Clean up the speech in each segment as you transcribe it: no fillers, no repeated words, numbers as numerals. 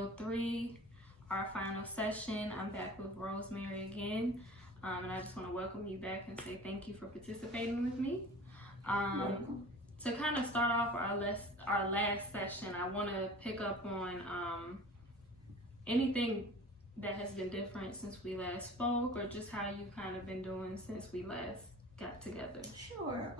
video 3, our final session. I'm back with Rosemary again, and I just want to welcome you back and say thank you for participating with me. To kind of start off our last session, I want to pick up on anything that has been different since we last spoke, or just how you've kind of been doing since we last got together. Sure.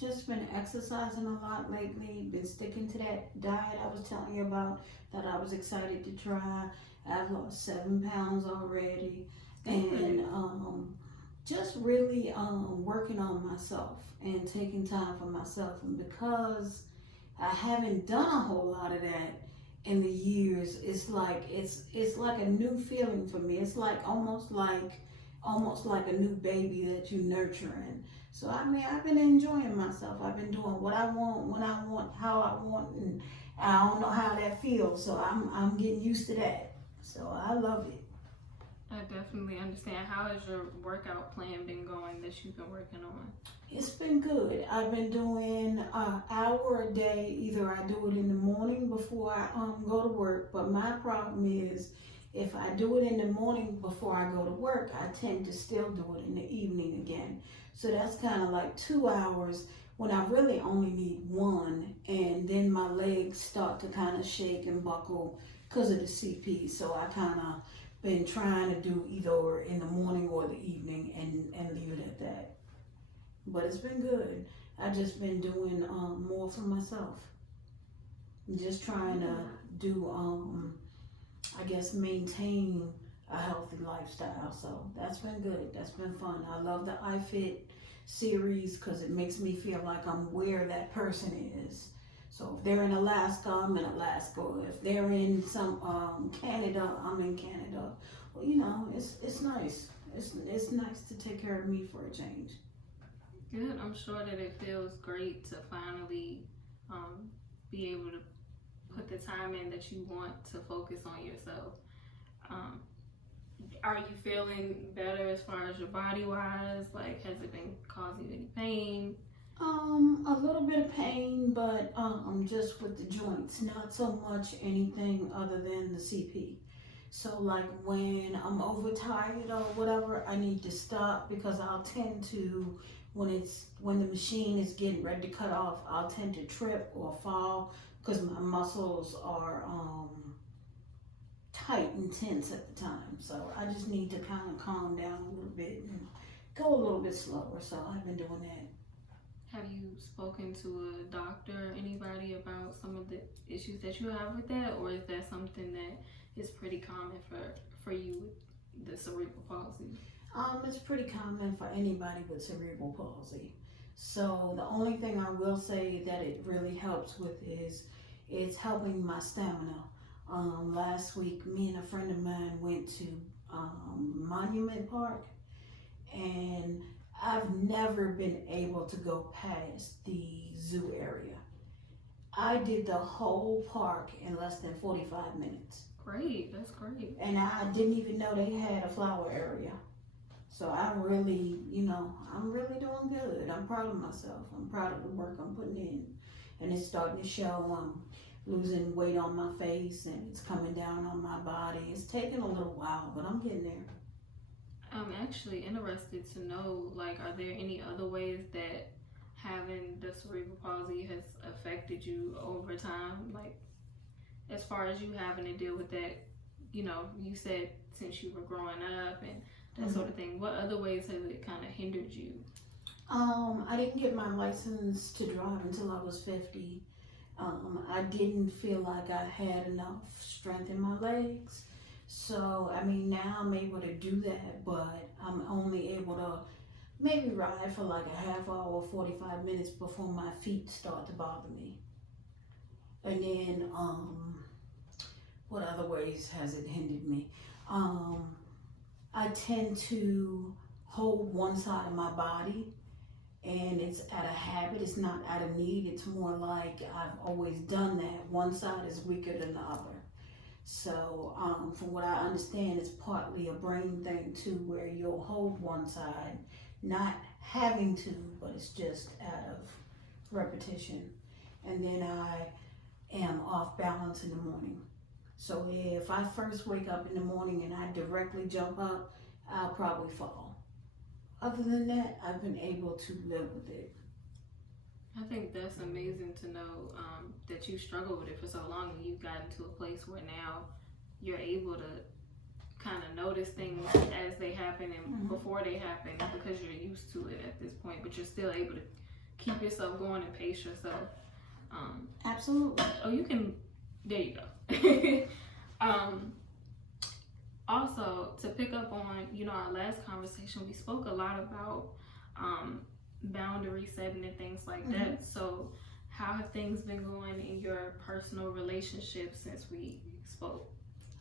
Just been exercising a lot lately. Been sticking to that diet I was telling you about that I was excited to try. I've lost 7 pounds already, and just really working on myself and taking time for myself. And because I haven't done a whole lot of that in the years, it's like a new feeling for me. It's like almost like a new baby that you're nurturing. So I mean, I've been enjoying myself. I've been doing what I want, when I want, how I want, and I don't know how that feels. So I'm getting used to that. So I love it. I definitely understand. How has your workout plan been going that you've been working on? It's been good. I've been doing an hour a day. Either I do it in the morning before I go to work, but my problem is if I do it in the morning before I go to work, I tend to still do it in the evening again. So that's kind of like 2 hours when I really only need 1, and then my legs start to kind of shake and buckle because of the CP. So I kind of been trying to do either in the morning or the evening and leave it at that. But it's been good. I just been doing more for myself. Just trying to do, I guess, maintain a healthy lifestyle. So that's been good. That's been fun. I love the iFit series because it makes me feel like I'm where that person is. So if they're in Alaska, I'm in Alaska. If they're in some Canada, I'm in Canada. Well, you know, it's nice. It's nice to take care of me for a change. Good. I'm sure that it feels great to finally be able to put the time in that you want to focus on yourself. Are you feeling better as far as your body wise? Like, has it been causing you any pain? A little bit of pain, but just with the joints, not so much anything other than the CP. So like when I'm overtired or whatever, I need to stop because I'll tend to, when the machine is getting ready to cut off, I'll tend to trip or fall because my muscles are tight and tense at the time. So I just need to kind of calm down a little bit and go a little bit slower. So I've been doing that. Have you spoken to a doctor or anybody about some of the issues that you have with that, or is that something that is pretty common for you with the cerebral palsy? It's pretty common for anybody with cerebral palsy. So the only thing I will say that it really helps with is it's helping my stamina. Last week, me and a friend of mine went to Monument Park, and I've never been able to go past the zoo area. I did the whole park in less than 45 minutes. Great, that's great. And I didn't even know they had a flower area. So I really, I'm really doing good. I'm proud of myself. I'm proud of the work I'm putting in. And it's starting to show. I'm losing weight on my face and it's coming down on my body. It's taking a little while, but I'm getting there. I'm actually interested to know, like, are there any other ways that having the cerebral palsy has affected you over time? Like, as far as you having to deal with that, you said since you were growing up and that sort of thing, what other ways has it kind of hindered you? I didn't get my license to drive until I was 50. I didn't feel like I had enough strength in my legs. So, I mean, now I'm able to do that, but I'm only able to maybe ride for like a half hour, 45 minutes before my feet start to bother me. And then, what other ways has it hindered me? I tend to hold one side of my body, and it's out of habit. It's not out of need. It's more like I've always done that. One side is weaker than the other. So from what I understand, it's partly a brain thing too, where you'll hold one side, not having to, but it's just out of repetition. And then I am off balance in the morning. So if I first wake up in the morning and I directly jump up, I'll probably fall. Other than that, I've been able to live with it. I think that's amazing to know that you struggled with it for so long and you've gotten to a place where now you're able to kind of notice things as they happen and before they happen because you're used to it at this point, but you're still able to keep yourself going and pace yourself. Absolutely. Oh, you can. There you go. Also, to pick up on our last conversation, we spoke a lot about boundary setting and things like that. So, how have things been going in your personal relationship since we spoke?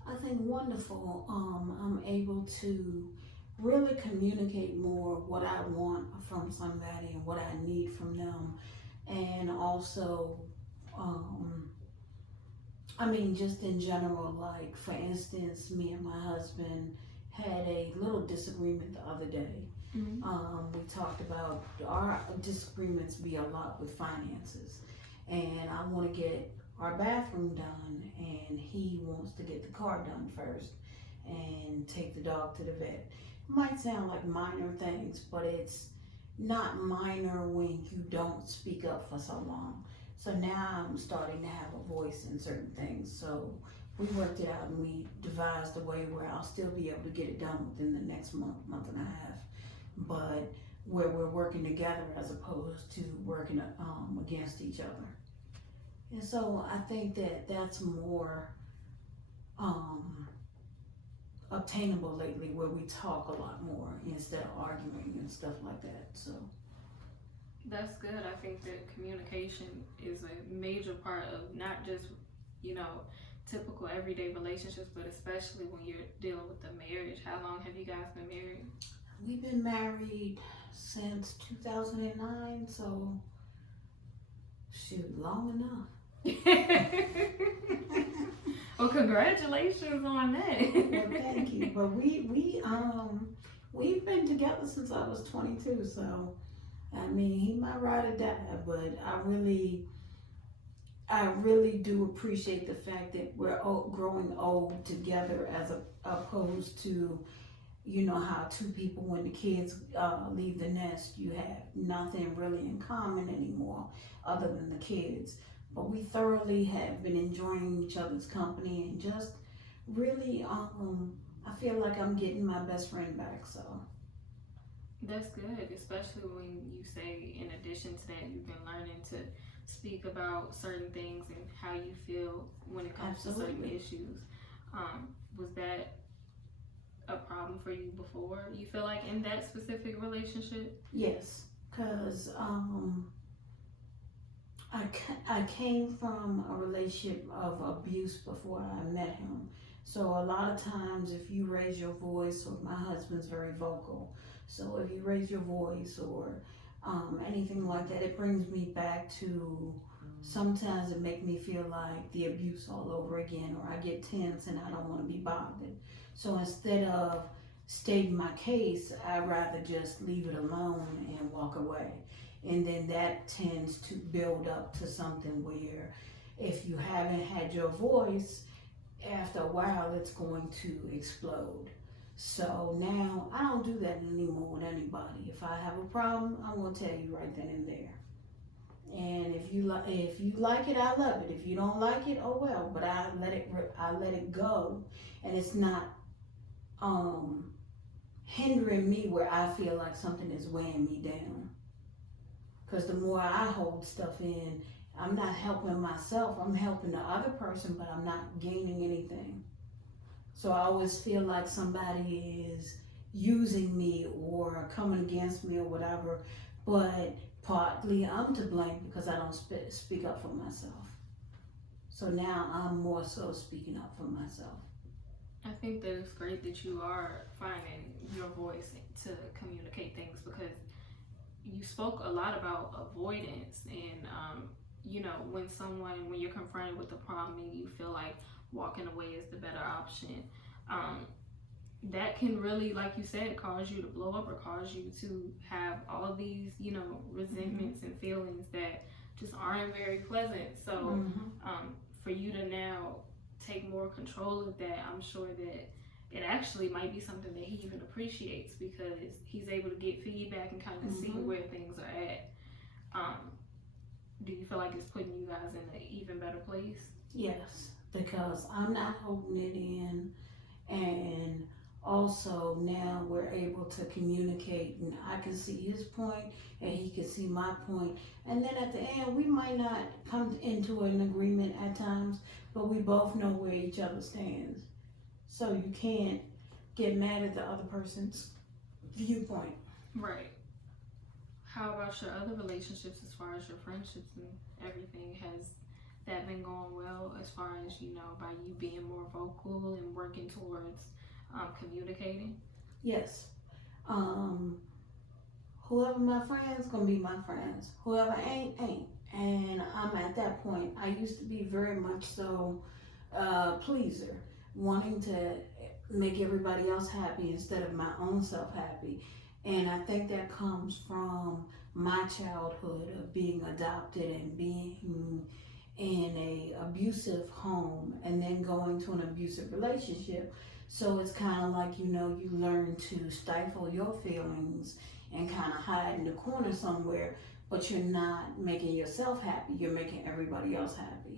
I think wonderful. I'm able to really communicate more what I want from somebody and what I need from them, and also, just in general, like for instance, me and my husband had a little disagreement the other day. We talked about our disagreements be a lot with finances, and I want to get our bathroom done, and he wants to get the car done first and take the dog to the vet. It might sound like minor things, but it's not minor when you don't speak up for so long. So now I'm starting to have a voice in certain things. So we worked it out and we devised a way where I'll still be able to get it done within the next month and a half. But where we're working together as opposed to working against each other. And so I think that that's more obtainable lately, where we talk a lot more instead of arguing and stuff like that. So that's good. I think that communication is a major part of not just typical everyday relationships, but especially when you're dealing with a marriage. How long have you guys been married? We've been married since 2009, so shoot, long enough. Well, congratulations on that. Well, thank you. But we've been together since I was 22, so he might ride or die, but I really do appreciate the fact that we're growing old together as opposed to how two people, when the kids leave the nest, you have nothing really in common anymore other than the kids. But we thoroughly have been enjoying each other's company and just really, I feel like I'm getting my best friend back, so. That's good, especially when you say in addition to that, you've been learning to speak about certain things and how you feel when it comes to certain issues. Was that a problem for you before, you feel like, in that specific relationship? Yes, because I came from a relationship of abuse before I met him. So a lot of times if you raise your voice, or my husband's very vocal, so if you raise your voice or anything like that, it brings me back to, sometimes it makes me feel like the abuse all over again, or I get tense and I don't want to be bothered. So instead of stating my case, I'd rather just leave it alone and walk away. And then that tends to build up to something where if you haven't had your voice, after a while it's going to explode. So now I don't do that anymore with anybody. If I have a problem, I'm gonna tell you right then and there. And if you like it, I love it. If you don't like it, oh well. But I let it go, and it's not hindering me where I feel like something is weighing me down. Because the more I hold stuff in, I'm not helping myself. I'm helping the other person, but I'm not gaining anything. So I always feel like somebody is using me or coming against me or whatever, but partly I'm to blame because I don't speak up for myself. So now I'm more so speaking up for myself. I think that it's great that you are finding your voice to communicate things, because you spoke a lot about avoidance and when you're confronted with a problem and you feel like walking away is the better option, that can really, like you said, cause you to blow up or cause you to have all these resentments and feelings that just aren't very pleasant. So for you to now take more control of that, I'm sure that it actually might be something that he even appreciates because he's able to get feedback and kind of see where things are at. Do you feel like it's putting you guys in an even better place? Yes, because I'm not holding it in, and also now we're able to communicate, and I can see his point and he can see my point, and then at the end we might not come into an agreement at times, but we both know where each other stands, so you can't get mad at the other person's viewpoint. Right. How about your other relationships as far as your friendships and everything? Has that been going well as far as, you know, by you being more vocal and working towards communicating? Yes. Whoever my friends gonna be my friends. Whoever ain't. And I'm at that point. I used to be very much so pleaser, wanting to make everybody else happy instead of my own self happy. And I think that comes from my childhood of being adopted and being in a abusive home and then going to an abusive relationship. So it's kind of like, you know, you learn to stifle your feelings and kind of hide in the corner somewhere, but you're not making yourself happy, you're making everybody else happy.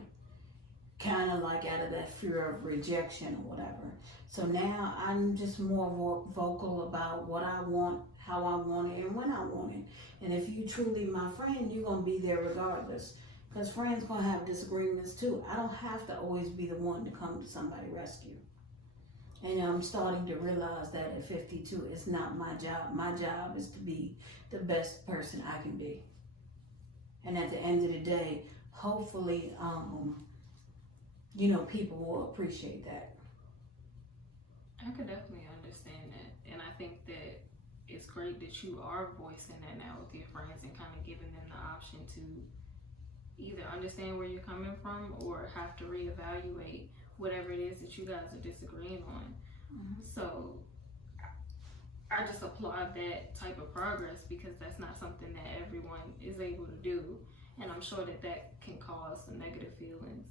Kind of like out of that fear of rejection or whatever. So now I'm just more vocal about what I want, how I want it, and when I want it. And if you truly my friend, you're going to be there regardless. Because friends going to have disagreements too. I don't have to always be the one to come to somebody's rescue. And I'm starting to realize that at 52, it's not my job. My job is to be the best person I can be. And at the end of the day, hopefully, you know, people will appreciate that. I could definitely understand that. And I think that it's great that you are voicing that now with your friends and kind of giving them the option to either understand where you're coming from or have to reevaluate whatever it is that you guys are disagreeing on. So I just applaud that type of progress because that's not something that everyone is able to do. And I'm sure that that can cause some negative feelings.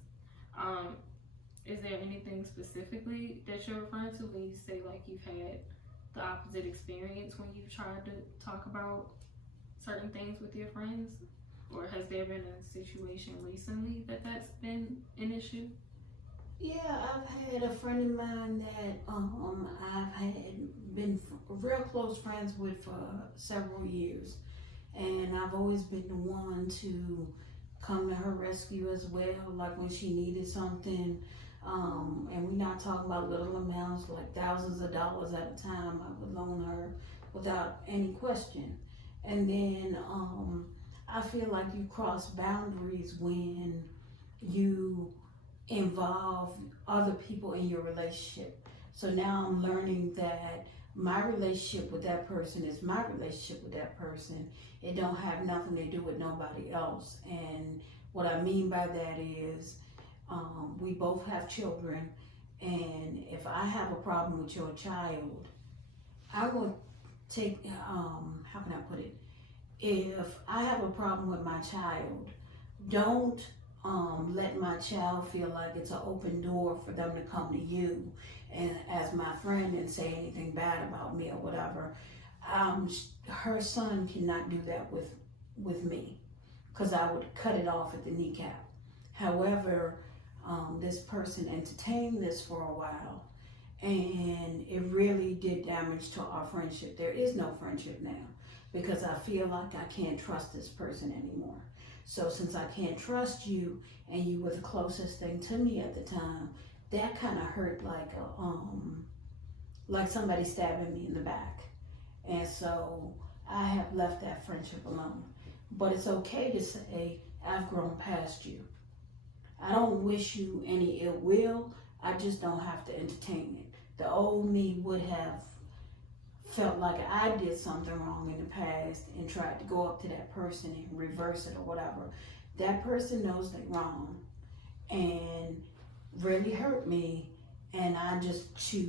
Is there anything specifically that you're referring to when you say like you've had the opposite experience when you've tried to talk about certain things with your friends? Or has there been a situation recently that's been an issue? Yeah, I've had a friend of mine that I've had been real close friends with for several years, and I've always been the one to come to her rescue as well, like when she needed something. And we're not talking about little amounts, like thousands of dollars at a time. I would loan her without any question. And then I feel like you cross boundaries when you involve other people in your relationship. So now I'm learning that my relationship with that person is my relationship with that person. It don't have nothing to do with nobody else. And what I mean by that is we both have children, and if I have a problem with your child, I will take, how can I put it? If I have a problem with my child, don't let my child feel like it's an open door for them to come to you and as my friend and say anything bad about me or whatever. Her son cannot do that with me because I would cut it off at the kneecap. However, this person entertained this for a while, and it really did damage to our friendship. There is no friendship now because I feel like I can't trust this person anymore. So since I can't trust you and you were the closest thing to me at the time, that kind of hurt like somebody stabbing me in the back. And so I have left that friendship alone. But it's okay to say, I've grown past you. I don't wish you any ill will. I just don't have to entertain it. The old me would have felt like I did something wrong in the past and tried to go up to that person and reverse it or whatever. That person knows they're wrong and really hurt me, and I just choose